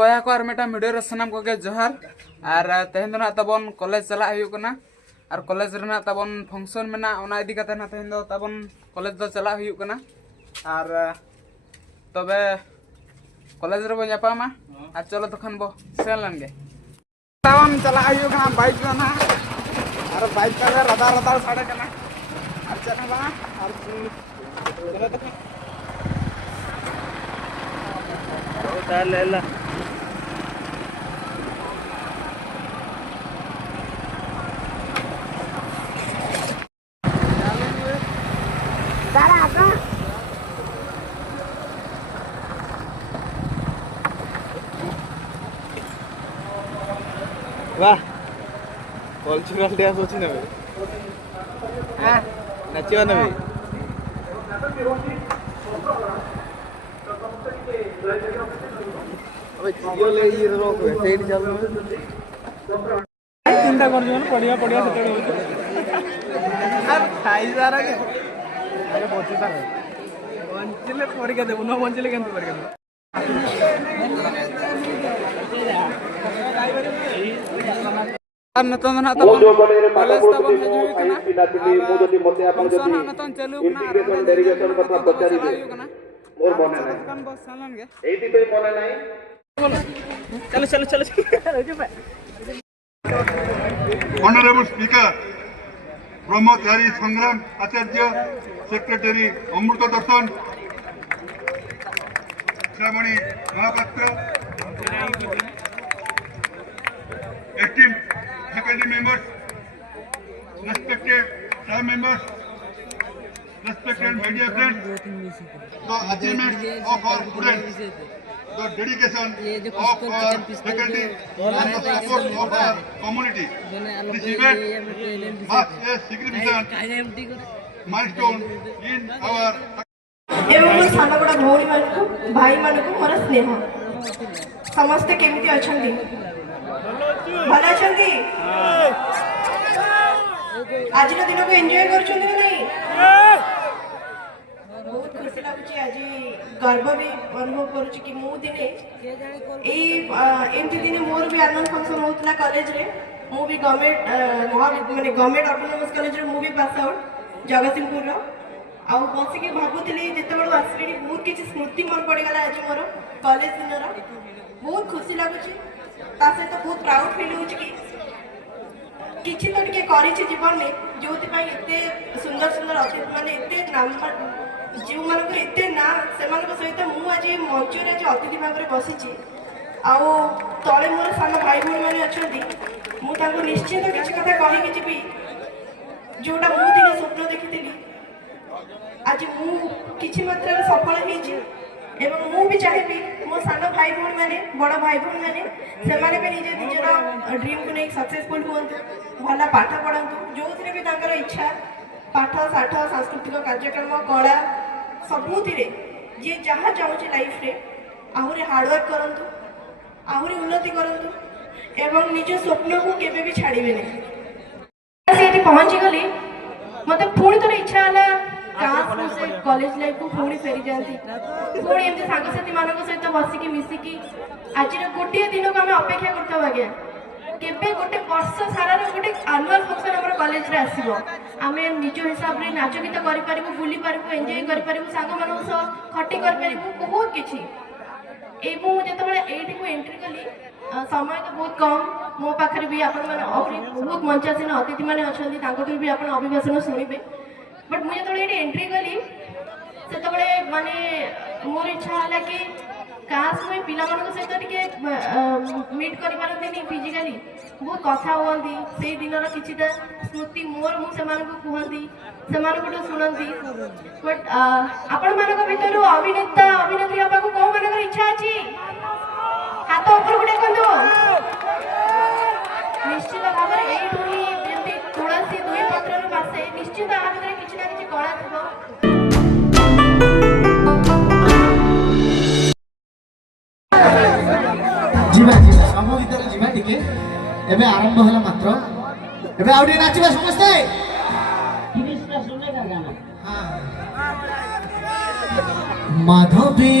को और Meta video रे सनाम को के जोहार और तेहन ना तबन कॉलेज चला हुयुकना और कॉलेज रे ना तबन फंक्शन मेना ओना इदी कते ना तेहन दो तबन कॉलेज दो चला हुयुकना और तबे कॉलेज रे बो जापामा और चलो तखन बो सेन लनगे तबन चला हुयुकना बाइक ना और बाइक का रदा रदा साडे कना और चला बा और चलो तखन ले ला वाह कल्चरल डांस होची ना हां नाचियो ना बे ओए चियो ले ये रोक सेट चल चिंता कर जो पड़िया पड़िया सेट हो अब खाई सारा के अरे बोची सारा वंचिले परीक्षा देबो न वंचिले केंत परीक्षा देबो नतन ना तो कॉलेज तब हेजु कना पिलापिली मते आपन जदी नतन चलु कना डेरिवेशन कथा पचारि दे मोर बने नै कन बस सालन गे एति पे बने नै चलो चलो चलो honourable speaker Brahmachari Sangram Acharya secretary Amrit Darshan Shravani Mahapatra esteemed faculty members, respected staff members, respected media friends, the achievements of our students, the dedication of our faculty and the support of our community. This event marks a significant milestone in our एवं मोर साना बड़ा भौणी मानकु भाई मानकु मोर स्नेह समस्त केमिति अछंती भल अछंती आज दिन को एंजॉय करछंती कि नहीं बहुत खुशी लागुची आज गर्व भी अनुभव करूची कि मु दिने ए एमती दिने मोर भी आनंद फंक्शन होतला कॉलेज रे मु भी गवर्नमेंट माने गवर्नमेंट ऑटोनोमस कॉलेज रे मु भी पास आउट जगतसिंहपुर रो आ बसिक भावुली जिते आसली बहुत किसी स्मृति मन पड़गला आज मोर कॉलेज दिन बहुत खुशी लगुच सहित बहुत प्राउड फिल हो किसी तो टे कर जीवन में जो एते सुंदर सुंदर अतिथि मैंने नाम जो मानक एते ना से सहित मुझे मंच आज अतिथि भाव में बसी तले मोर सान भाई भाई मैंने अच्छा मुझे निश्चित किसी कथा कहीकि जी जोटा मुझे स्वप्न देखी आज मुझी मात्रा सफल हो चाहिए मो सान भाई भाई मैंने बड़ भाई भाई मैंने से निजे निजर ड्रीम को नहीं सक्सेसफुल हूँ भल पाठ पढ़ातु जो भी इच्छा पाठ साठ सांस्कृतिक कार्यक्रम कला सबुति जी जहाँ चाहूँ लाइफ रे आहरी हार्डवर्क करूँ आहरी उन्नति करूँ एवं निज स्वप्न को केवे भी छाड़े नहीं पहुँची गली मत पुणी थोड़ी इच्छा है से कॉलेज लाइफ को पुणी फेरी जाती पुणी एमती सांगसाथी मान सहित बसिकी मिसिकी आज गोटे दिन को आम अपेक्षा करता आज्ञा केबे गोटे वर्ष सारा गोटे आनुआल फंक्शन आम कॉलेज रे आसीबो आमे निज हिसाब रे नाच गीत करि पारिबो बुली पारिबो एन्जॉय करि पारिबो सांग मानक सह खटी कर पारिबो बहुत किछि ए मु जतबे एठी को एंट्री कली समय तो बहुत कम मो पाखरे भी आपण माने बहुत मंचासीन अतिथि माने अछंती तांको भी आपण अभिभाषण सुनिबे बट मुझे जो एंट्री कली से माने मोर इच्छा है कि काश मुझे पिला सहित मीट कर पारती फिजिकाली बहुत कथा हुई से दिन कि स्मृति मोर मुझे कहती से शुणती बट आपण मान भर अभिनेता अभिनेत्री हाँ कौ मान इच्छा अच्छी हाथ ऊपर को टेकु निश्चित भाव में यही तुलसी दुई पत्र बासे निश्चित आ भर किसी ना कि कला थी जीवा जीवा सब भीतर जीवा टिके एबे आरंभ होला मात्र एबे आउडी नाचिबा समस्त फिनिश ला सुनेगा गाना हां माधवी